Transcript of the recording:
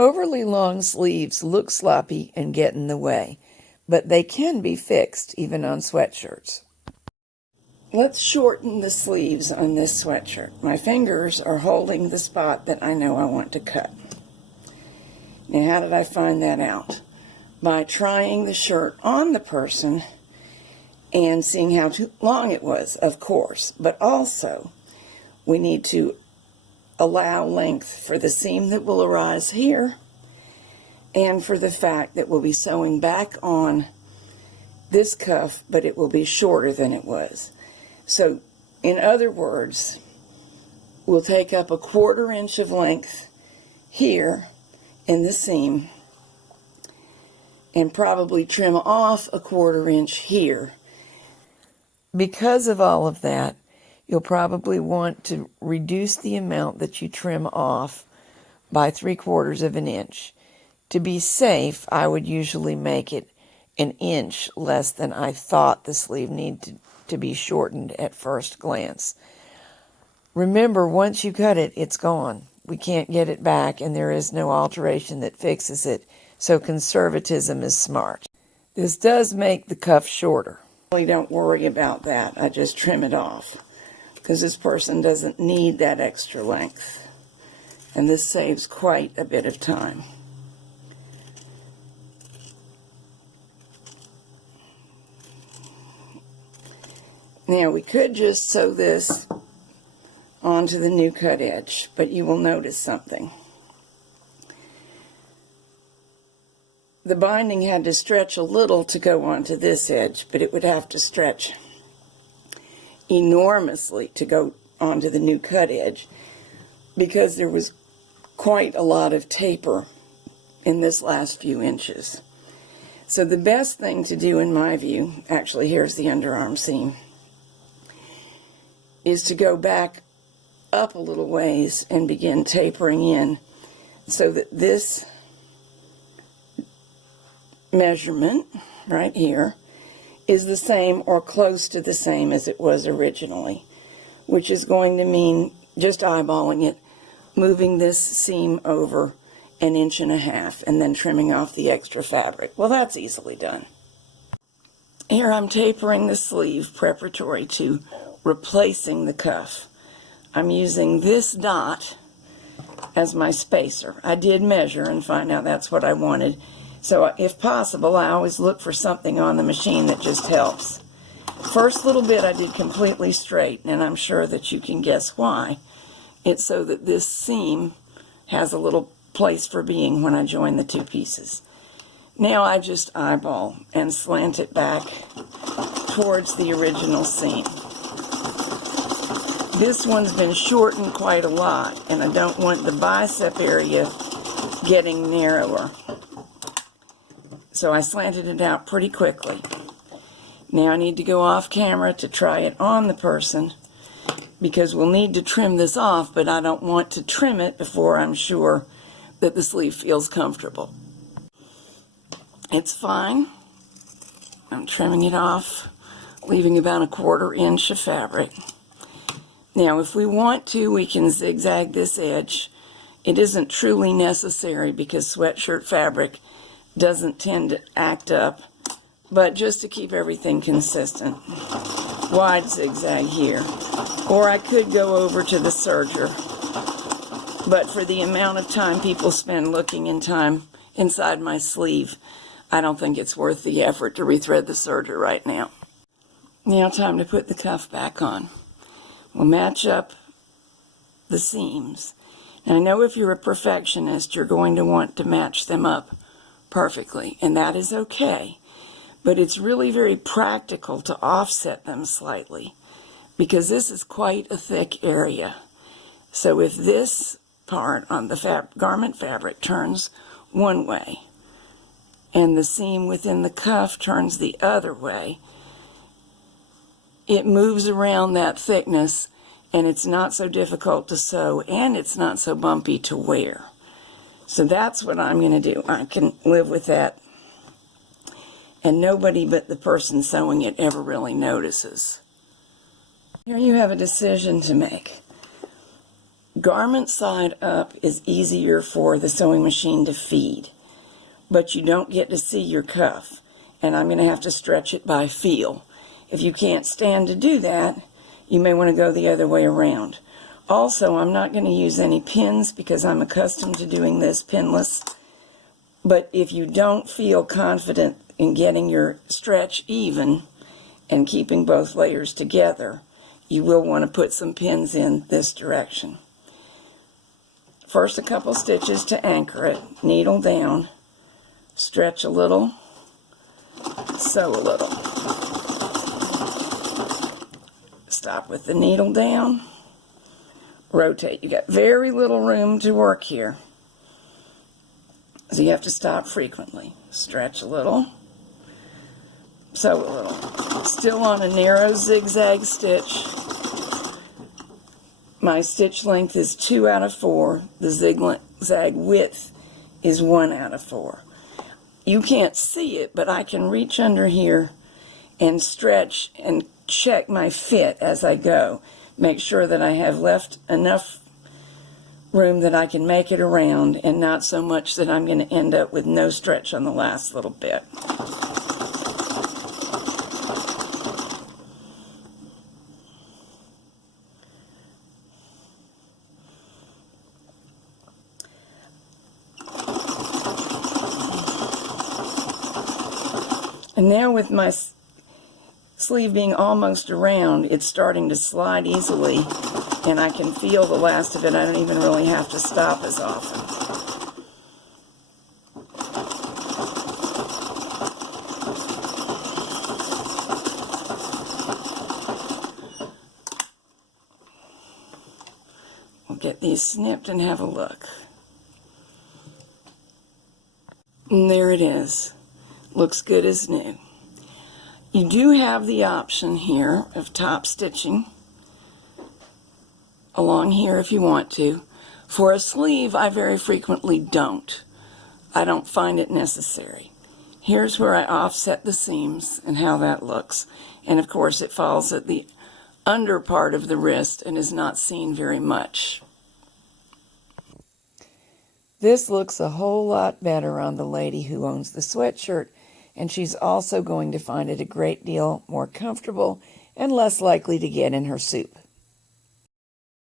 Overly long sleeves look sloppy and get in the way, but they can be fixed even on sweatshirts. Let's shorten the sleeves on this sweatshirt. My fingers are holding the spot that I know I want to cut. Now, how did I find that out? By trying the shirt on the person and seeing how long it was, of course, but also we need to allow length for the seam that will arise here and for the fact that we'll be sewing back on this cuff, but it will be shorter than it was. So, in other words, we'll take up a 1/4 inch of length here in the seam and probably trim off a 1/4 inch here. Because of all of that, you'll probably want to reduce the amount that you trim off by 3/4 of an inch. To be safe, I would usually make it an inch less than I thought the sleeve needed to be shortened at first glance. Remember, once you cut it, it's gone. We can't get it back, and there is no alteration that fixes it, so conservatism is smart. This does make the cuff shorter. Really don't worry about that. I just trim it off because this person doesn't need that extra length, and this saves quite a bit of time. Now, we could just sew this onto the new cut edge, but you will notice something. The binding had to stretch a little to go onto this edge, but it would have to stretch enormously to go onto the new cut edge because there was quite a lot of taper in this last few inches. So the best thing to do, in my view, actually here's the underarm seam, is to go back up a little ways and begin tapering in so that this measurement right here is the same or close to the same as it was originally, which is going to mean, just eyeballing it, moving this seam over 1.5 inches and then trimming off the extra fabric. Well, that's easily done. Here I'm tapering the sleeve preparatory to replacing the cuff. I'm using this dot as my spacer. I did measure and find out that's what I wanted. So if possible, I always look for something on the machine that just helps. First little bit I did completely straight, and I'm sure that you can guess why. It's so that this seam has a little place for being when I join the two pieces. Now I just eyeball and slant it back towards the original seam. This one's been shortened quite a lot, and I don't want the bicep area getting narrower. So I slanted it out pretty quickly. Now I need to go off camera to try it on the person because we'll need to trim this off, but I don't want to trim it before I'm sure that the sleeve feels comfortable. It's fine. I'm trimming it off, leaving about a 1/4 inch of fabric. Now, if we want to, we can zigzag this edge. It isn't truly necessary because sweatshirt fabric doesn't tend to act up, but just to keep everything consistent, wide zigzag here. Or I could go over to the serger, but for the amount of time people spend looking inside my sleeve, I don't think it's worth the effort to rethread the serger right now. Now time to put the cuff back on. We'll match up the seams. Now I know if you're a perfectionist, you're going to want to match them up perfectly, and that is okay. But it's really very practical to offset them slightly because this is quite a thick area. So if this part on the garment fabric turns one way and the seam within the cuff turns the other way, it moves around that thickness, and it's not so difficult to sew, and it's not so bumpy to wear. So that's what I'm going to do. I can live with that, and nobody but the person sewing it ever really notices. Here you have a decision to make. Garment side up is easier for the sewing machine to feed, but you don't get to see your cuff, and I'm going to have to stretch it by feel. If you can't stand to do that, you may want to go the other way around. Also, I'm not going to use any pins because I'm accustomed to doing this pinless, but if you don't feel confident in getting your stretch even and keeping both layers together, you will want to put some pins in this direction. First, a couple stitches to anchor it, needle down, stretch a little, sew a little. Stop with the needle down, rotate. You got very little room to work here, so you have to stop frequently. Stretch a little, sew a little. Still on a narrow zigzag stitch. My stitch length is 2 out of 4. The zigzag width is 1 out of 4. You can't see it, but I can reach under here and stretch and check my fit as I go. Make sure that I have left enough room that I can make it around, and not so much that I'm going to end up with no stretch on the last little bit. And now with my sleeve being almost around, it's starting to slide easily, and I can feel the last of it. I don't even really have to stop as often. We'll get these snipped and have a look. And there it is. Looks good as new. You do have the option here of top stitching along here if you want to. For a sleeve, I very frequently don't. I don't find it necessary. Here's where I offset the seams and how that looks. And of course it falls at the under part of the wrist and is not seen very much. This looks a whole lot better on the lady who owns the sweatshirt, and she's also going to find it a great deal more comfortable and less likely to get in her soup.